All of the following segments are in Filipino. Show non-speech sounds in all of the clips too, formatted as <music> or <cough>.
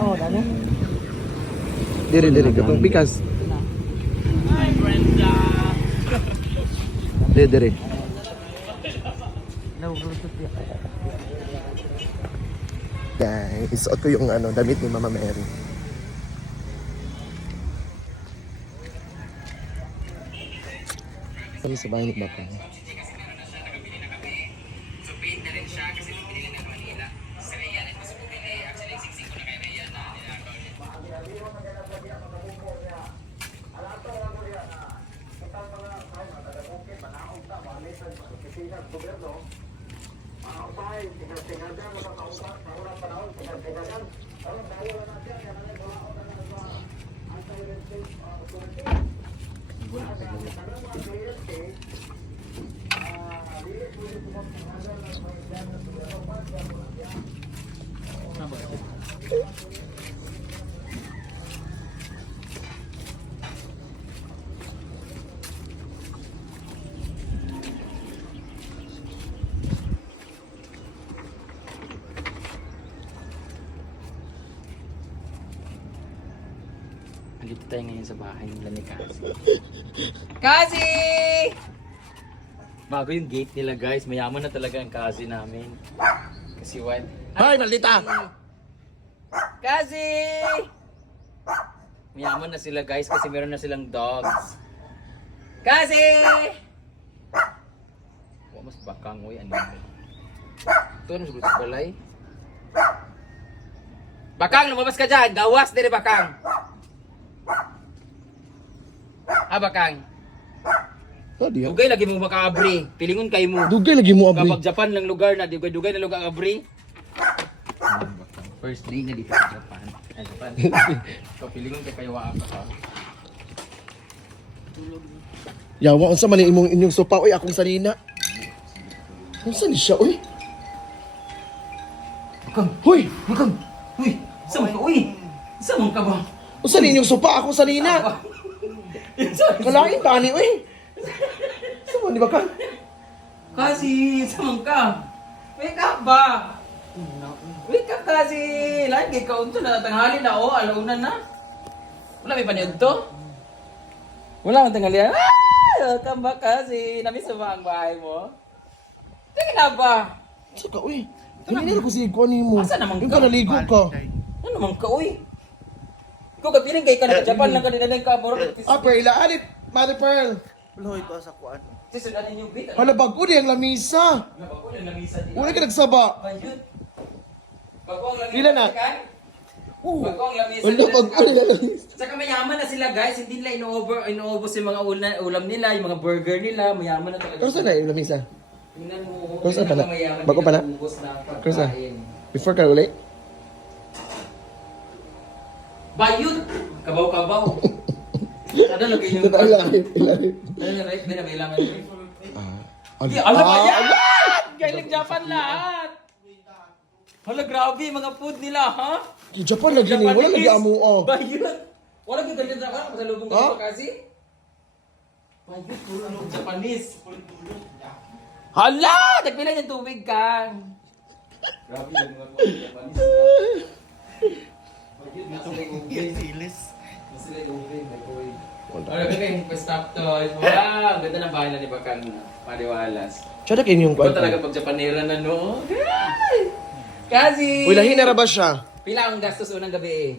Oh, dami. Diri, diri. Katong pikas. Diri, diri. Nabubulot yan. Guys, isuot ko yung ano, damit ni Mama Mary. Kami sa bahay ni Papa. Dito tayo ngayon sa bahay nila ni Kasi. Kasi! Bago yung gate nila guys, mayaman na talaga ang Kasi namin. Kasi what? Hoy, maldita! Kasi! Mayaman na sila guys kasi meron na silang dogs. Kasi! Wa mas bakang uy ano. Ito ano sa balay? Bakang, lumabas ka dyan! Gawas dire Bakang! Ah, Bakang. Oh, Dugay lagi mo makaabri. Pilingon kay mo. Dugay lagi mo abri. Kapag Japan lang lugar na, dugay-dugay na lugar abri. First day na dito sa Japan. Ah, Japan. <laughs> so, pilingon kay kayo waa ka. Yawa, unsa man imong inyong sopa oy akong sanina. Unsa ni siya oy? Bakang, Hoy, bakang. Uy, saan ka? Uy, saan ka ba? unsa ni inyong sopa akong sanina? <laughs> Kalain pa ni oy. Ni ba ka? Kasi, saan ka? Wake up ba? Wake up kasi. Lahat kay kaunto na tanghali na oh, alauna na. Wala may paniod to? Wala man tanghali. Ah! Welcome back kasi. Namiss mo ba ang bahay mo? Tingin na ba? Unsa ka oy? Hindi na ko si kuan nimo. Asa naman Yung ka? ka naligo ka. Ano naman ka, uy? Ikaw ka piling kay ka na Japan lang ka din ka. Moro Ah, pero ilaalit, Mother Pearl. Luhoy ko sa kuan. Sisudanin yung bit. Hala bago di ang lamisa. Nabako yung lamisa di. Wala ka nagsaba. Bayot. Bago ang lamisa. Pila na? Oo. Bago ang lamisa. Wala bago di ang lamisa. Saka mayaman na sila guys, hindi nila ino-over, ino-ubos yung mga ulam, ulam nila, yung mga burger nila, mayaman na talaga. Pero saan na yung lamisa? Tingnan mo, Pero saan pala? Bago pala? na Pero saan? Before ka uli? Bayot! Kabaw-kabaw. <laughs> Ano lagi yung... Ito na ilalit, ilalit. Ano yung right? May kailangan yun. Ah, Di, alam ba ah, yan? Galing Japan lahat! Hala, grabe yung mga food nila, ha? Yung Japan lagi ni, wala lagi amo oh. Bayot! Wala yung ganyan sa kan, pasalubong Ha? ka kasi. Bayot, puro ano, Japanese. Hala! Nagpila yung tubig ka. Grabe yung mga Japanese. Bayot, nasa yung yung microwave. Ano ka yung stop toys? Wow! Ang ganda ng bahay na ni Bakang na. Paliwalas. Tsada kayo yung Ikaw talaga pa. pag Japanera na no? Kasi! Uy, lahi na ra ba siya? Pila ang gastos unang gabi eh?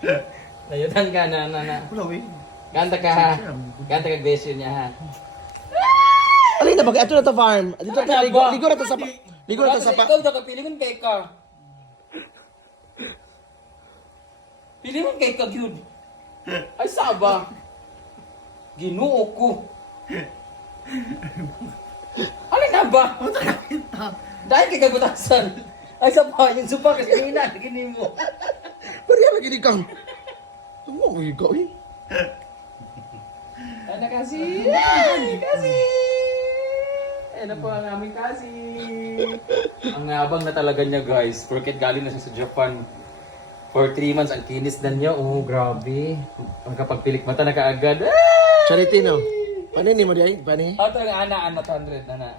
<laughs> Nayutan ka na, na, na. Wey. Ganta ka ha. Ganta ka besyo niya ha. Alin na ba? Ito na to farm. Dito na to, Ano ligo, ligo na to sa pa. Ligo na to sa pa. Ikaw daw pilimin kay ka. Pilimin kay ka, yun. <laughs> Ay, saba. Ginoo ko. Alin na ba? Dahil kay kagutasan. Ay, sa pa, yung supa kasi kanina, gini mo. Pero yan lagi ni Kang. Tungo mo yung ka, uy. Ano kasi? Ay, kasi! Ano po ang aming kasi? <laughs> ang ngabang na talaga niya guys. Porket galing na siya sa Japan. For 3 months, ang kinis na niya. Oh, grabe. Ang kapagpilik mata na kaagad. Ah! Charity, no? Paano ni mo di ay? Paano? Ito ang ana, ana, 200, ana.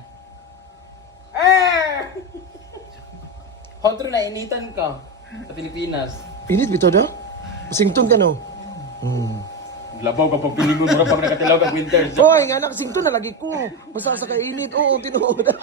Ah! Kontro na initan ka sa Pilipinas. Pilit bito daw? Sington ka no? Hmm. Labaw kapag piling mo mura pag nakatilaw ka winter. Hoy, nga anak, sington na lagi ko. Basta sa kainit. Oo, tinuod. <laughs>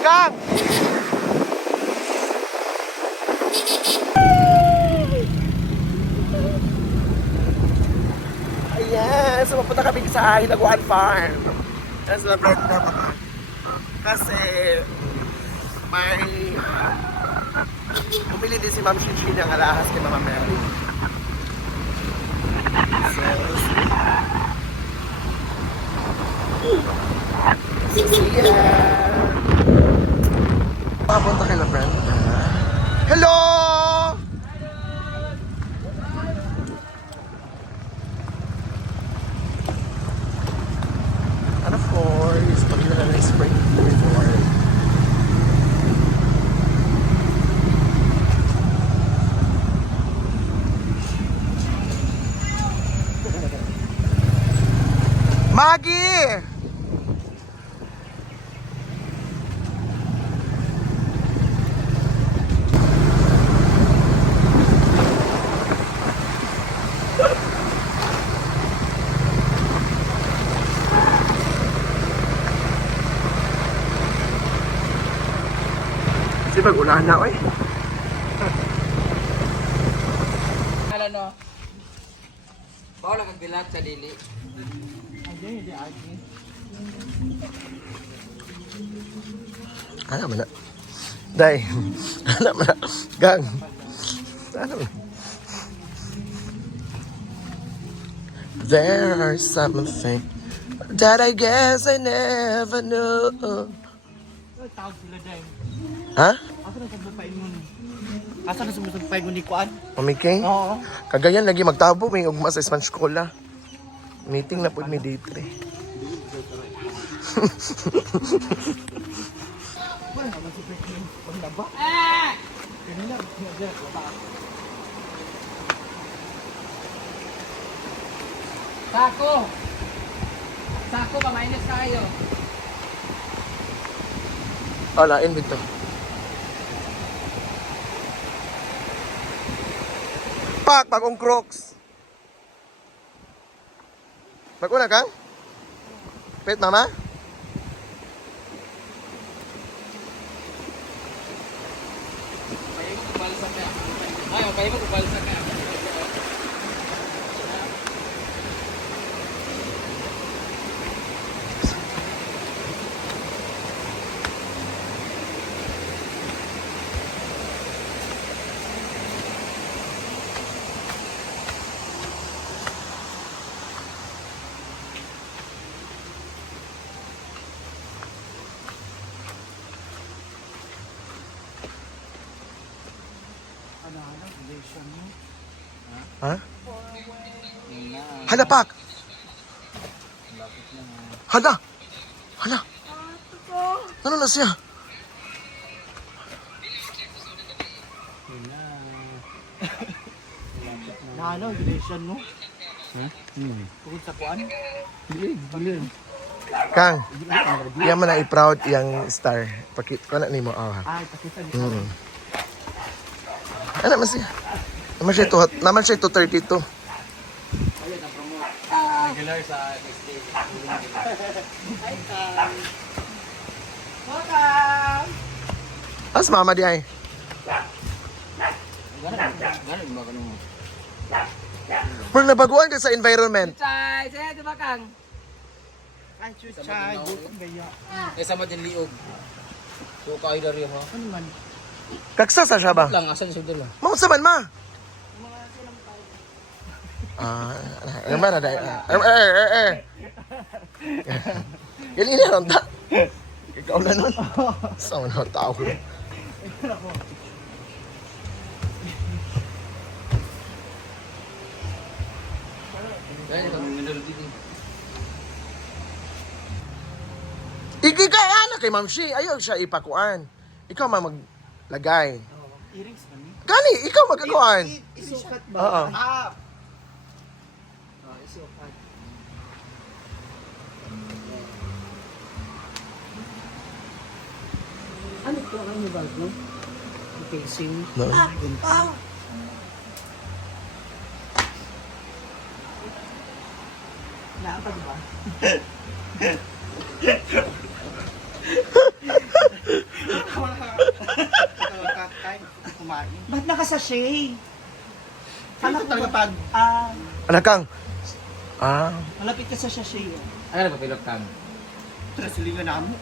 Kang! So kami sa Hilaguan Farm. The bread na mga. Kasi may bumili din si Ma'am Shishi ng alahas kay Mama Mary. So, see ya! Papunta kay Lebron. Hello! Maggie! Kasi pag ulan na, oy. Alam no. Bawal lang kagdilat sa dili. Ano mo na? Day, <laughs> ano mo na? Gang. Ano mo? There are something that I guess I never knew. Tawag sila dahil. Ha? Asa na sa bupay mo ni? Asa na sa bupay mo ni Kuan? Pamiking? Oo. Kagayan lagi magtabo may ugma sa Spanish Cola. Meeting na po mi dito eh. Sako! Sako ba? Minus kayo. Oh, lain bito. Pak, bagong crocs. Bago na kang? Pet mama? Kayo mo kubalsa ka. Ay, kayo mo kubalsa ka. Relation mo? Ha? Hala, Pak! Hala! Hala! Ano na siya? Na ano, relation mo? Ha? Hmm. Tungkol sa Kuan? Kang, iya man na i-proud yang star. Pakit ko na ni mo. Oh, ha. Ay, pakita ni Mm. Ano man siya? Naman siya ito, naman siya ito 32. Regular sa next day. As mama di ay. Ganun, ganun ba ganun mo? Murag nabaguan ka sa environment. Chay! Chay, di ba kang? Ay, chuchay, gutom gaya. Eh, sama din liog. So, kayo na rin ha? Ano man? Kaksa sa siya ba? Lang, asan siya dala? Mao sa man ma. Ah, ano ba <laughs> na dai? Eh, eh, eh, eh. Gali na ron ta. Ikaw na nun. Sa mga tao. Kaya ito, minulog dito. Iki kay Ma'am Shi, ayaw siya ipakuan. Ikaw man maglagay. Earrings man ni. Kani, ikaw magkakuan. Isukat ba? Oo. Ah. Oh, isukat. Ano to ang yung bag mo? Okay, sing. No. Naapag ba? <laughs> Ba't nakasashay? Ano ko pag ah, Anak kang. Ah, malapit ka sa sachet. eh. Ano na papilok kang? Trasilingan na mo.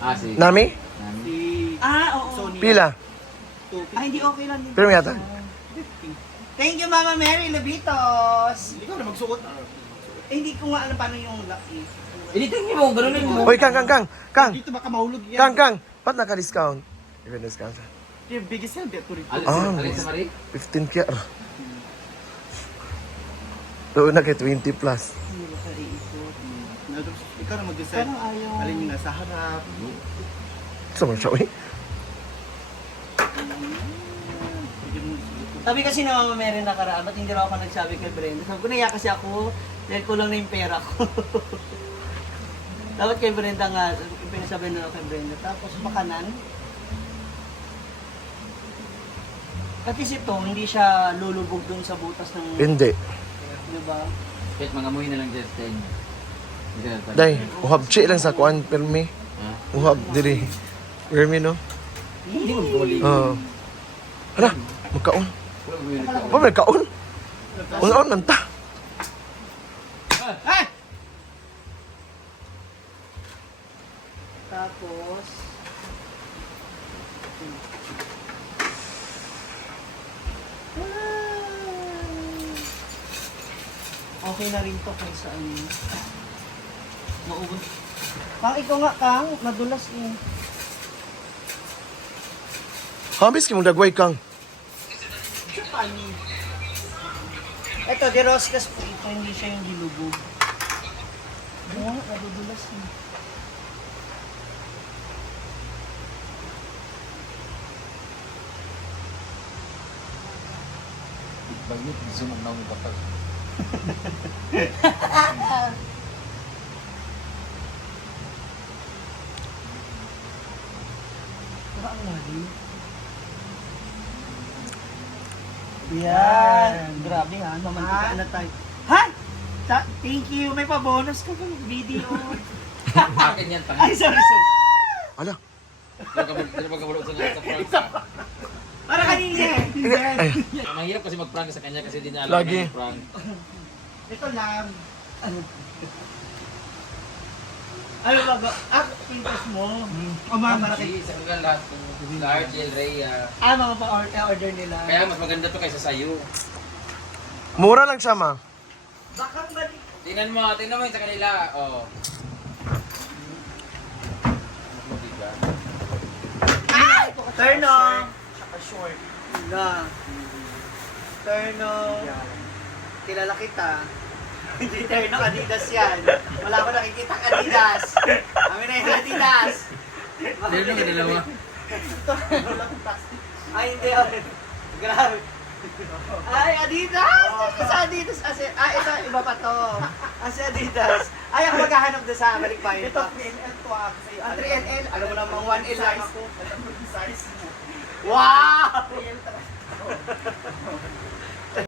Ah, si... nami? Nami. Si Ah, oo. Sony. Pila. Ay, hindi okay lang din. Pero may yata. Thank you, Mama Mary Labitos. Hindi ka na magsuot. Eh, hindi ko nga alam paano yung lucky. Editin niyo mo, ganunin mo. Hoy, kang, kang, kang. Kang, Dito baka mahulog yan. kang, kang. Ba't naka-discount? Even discount. Yung biggest sale, beto rin. Alis, Ah. alis sa Marie. 15 kya. Doon na kay 20 plus. Hindi ka iikot. Ikaw na mag-decide. Parang ayaw. Alin yung nasa harap. Sa mga siya, uy. Sabi kasi na Mama Mary nakaraan, ba't hindi raw ako nagsabi kay Brenda? Sabi ko, naiya kasi ako, dahil kulang na yung pera ko. Dapat kay Brenda nga, pinasabi na lang kay Brenda. Tapos makanan. At least ito, hindi siya lulubog dun sa butas ng, Hindi. di ba? Kahit mga muhi na lang dyan sa inyo. Hindi na pala. Day, uhab chi lang sa kuan permi. Ha? Uhab diri. Permi no. Hindi mo bumalik. Oo. Hala, magkaon. Wala mo yun. Pa may kaon. Unsaon man ta? Ah! Tapos, Ah. Okay na rin to kung saan. Maubos. Kang ikaw nga, Kang, nadulas eh. Habis kay mong dagway kang. Pani. Ito, di Roscas po ito, hindi siya yung dilubog. Oo, nga, nadudulas eh. Bagit, zoom na mo kapag. Parang lagi. Yan. Grabe ha, mamantika na tayo. Ha? Ta- thank you, may pa-bonus ka pa video. Akin yan, tanga. Ay, sorry, sorry. Ala. Hindi ka kabulot sa sa prank ka. Para kanina. Ay, Ah, Mahirap kasi mag-prank sa kanya kasi di niya alam Lagi. na prank. Ito lang. Ano? Ano ba ba? Ah, pintas mo. O mga malaki. Kasi sa mga lahat ng Lard, Yel Rhea. Ah, mga pa-order nila. Kaya mas maganda to kaysa sa'yo. mura lang siya ma. Baka balik. Tingnan mo, tingnan mo yun sa kanila. Oh. Mas mabiga. Short. Na. Turno. Kilala kita. <laughs> Hindi Turno, Adidas yan. Wala ko nakikita Adidas. Amin na yung Adidas. Mo yung dalawa. Ay, hindi. ay. Grabe. Ay, Adidas! Ito sa Adidas. Kasi, ah, ito, iba pa to. Ah, si Adidas. Ay, ako maghahanap doon sa balikbayan. Ito, 3NL to ako sa'yo. Ah, 3NL. Alam mo namang 1L lang ako. Alam mo yung size mo. Wow! <laughs>